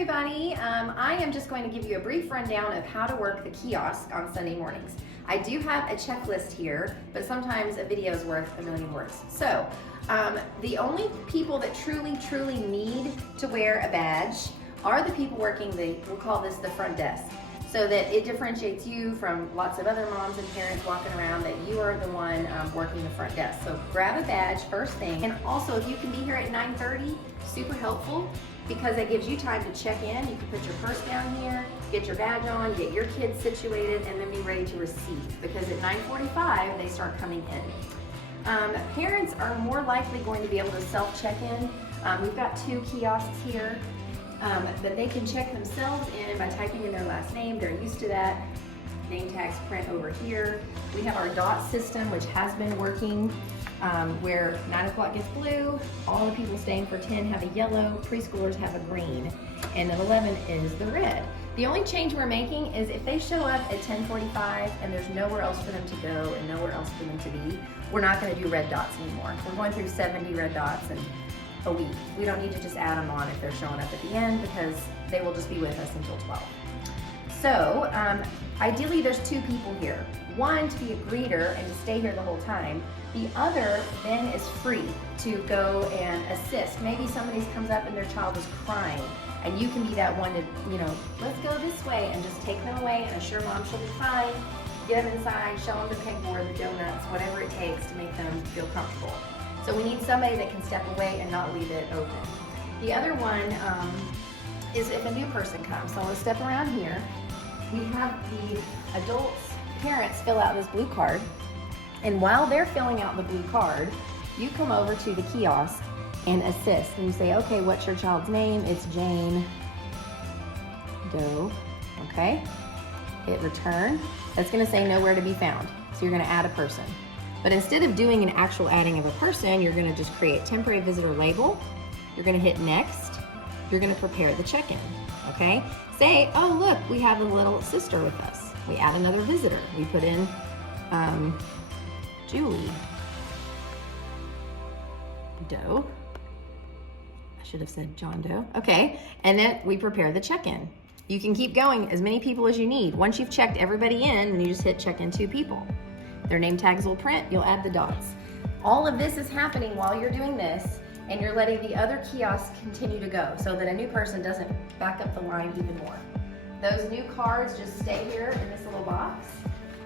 everybody. I am just going to give you a brief rundown of how to work the kiosk on Sunday mornings. I do have a checklist here, but sometimes a video is worth a million words. So the only people that truly need to wear a badge are the people working we'll call this the front desk, so that it differentiates you from lots of other moms and parents walking around, that you are the one working the front desk. So grab a badge first thing. And also, if you can be here at 9:30, super helpful, because that gives you time to check in. You can put your purse down here, get your badge on, get your kids situated, and then be ready to receive, because at 9:45 they start coming in. Parents are more likely going to be able to self-check-in. We've got 2 kiosks here that they can check themselves in by typing in their last name. They're used to that. Name tags print over here. We have our dot system, which has been working, where 9 o'clock gets blue, all the people staying for 10 have a yellow, preschoolers have a green, and then 11 is the red. The only change we're making is if they show up at 10:45 and there's nowhere else for them to go and nowhere else for them to be, we're not going to do red dots anymore. We're going through 70 red dots in a week. We don't need to just add them on if they're showing up at the end, because they will just be with us until 12. So ideally there's 2 people here. One to be a greeter and to stay here the whole time. The other then is free to go and assist. Maybe somebody comes up and their child is crying, and you can be that one to, let's go this way, and just take them away and assure mom she'll be fine. Get them inside, show them the pegboard, the donuts, whatever it takes to make them feel comfortable. So we need somebody that can step away and not leave it open. The other one is if a new person comes. So let's step around here. We have the adults, parents fill out this blue card. And while they're filling out the blue card, you come over to the kiosk and assist. And you say, okay, what's your child's name? It's Jane Doe. Okay. Hit return. That's going to say nowhere to be found. So you're going to add a person. But instead of doing an actual adding of a person, you're going to just create temporary visitor label. You're going to hit next. You're going to prepare the check-in. Okay. Say, oh, look, we have a little sister with us. We add another visitor. We put in Julie Doe. I should have said John Doe. Okay, and then we prepare the check-in. You can keep going as many people as you need. Once you've checked everybody in, then you just hit check in 2 people. Their name tags will print, you'll add the dots. All of this is happening while you're doing this, and you're letting the other kiosks continue to go, so that a new person doesn't back up the line even more. Those new cards just stay here in this little box.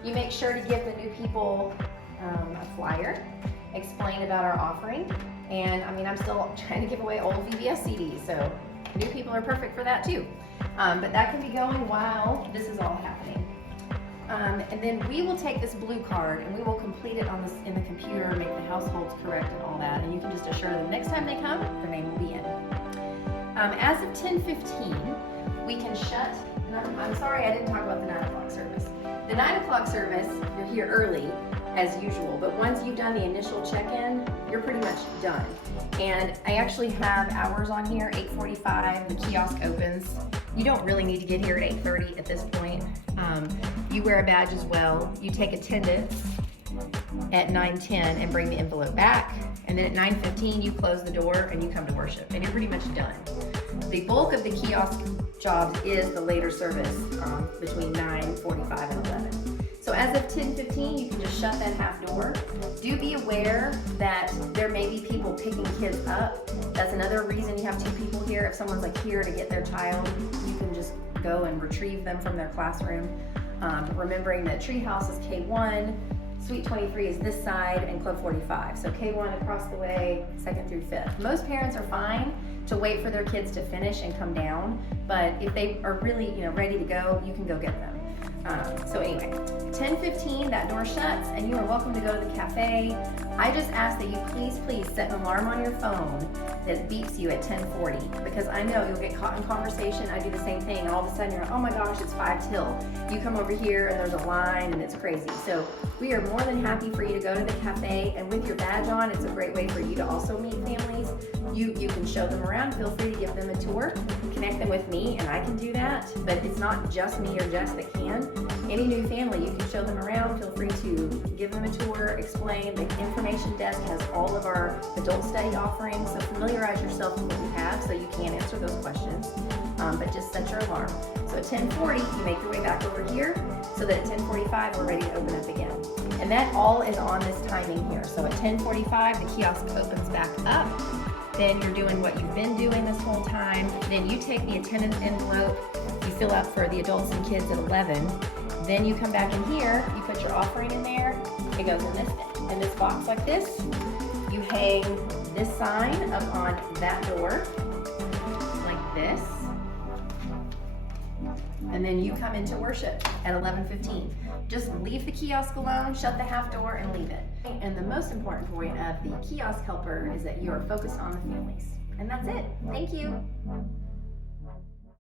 You make sure to give the new people a flyer, explain about our offering, and I'm still trying to give away old VBS CDs, so new people are perfect for that too. But that can be going while this is all happening. And then we will take this blue card and we will complete it in the computer, make the households correct and all that, and you can just assure them next time they come, their name will be in. As of 10:15, we can shut, and I'm sorry I didn't talk about the 9 o'clock service. The 9 o'clock service, you're here early as usual, but once you've done the initial check-in, you're pretty much done. And I actually have hours on here, 8:45, the kiosk opens. You don't really need to get here at 8:30 at this point. You wear a badge as well. You take attendance at 9:10 and bring the envelope back. And then at 9:15, you close the door and you come to worship, and you're pretty much done. The bulk of the kiosk jobs is the later service between 9:45 and 11. So as of 10:15, you can just shut that half door. Do be aware that there may be people picking kids up. That's another reason you have 2 people here. If someone's here to get their child, you can just go and retrieve them from their classroom. Remembering that Treehouse is K1, Suite 23 is this side, and Club 45. So K1 across the way, 2nd through 5th. Most parents are fine to wait for their kids to finish and come down, but if they are really ready to go, you can go get them. So anyway, 10:15, that door shuts and you are welcome to go to the cafe. I just ask that you please set an alarm on your phone that beeps you at 10:40, because I know you'll get caught in conversation. I do the same thing, and all of a sudden you're like, oh my gosh, it's 5 till. You come over here and there's a line and it's crazy. So we are more than happy for you to go to the cafe, and with your badge on, it's a great way for you to also meet families. You can show them around, feel free to give them a tour, connect them with me, and I can do that, but it's not just me or Jess that can. Any new family, you can show them around, feel free to give them a tour, explain. The information desk has all of our adult study offerings, so familiarize yourself with what you have so you can answer those questions, but just set your alarm. So at 10:40, you make your way back over here so that at 10:45, we're ready to open up again. And that all is on this timing here. So at 10:45, the kiosk opens back up. Then you're doing what you've been doing this whole time. Then you take the attendance envelope, you fill out for the adults and kids at 11. Then you come back in here, you put your offering in there, it goes in this box like this. You hang this sign up on that door, like this. And then you come into worship at 11:15. Just leave the kiosk alone, shut the half door, and leave it. And the most important point of the kiosk helper is that you are focused on the families. And that's it. Thank you.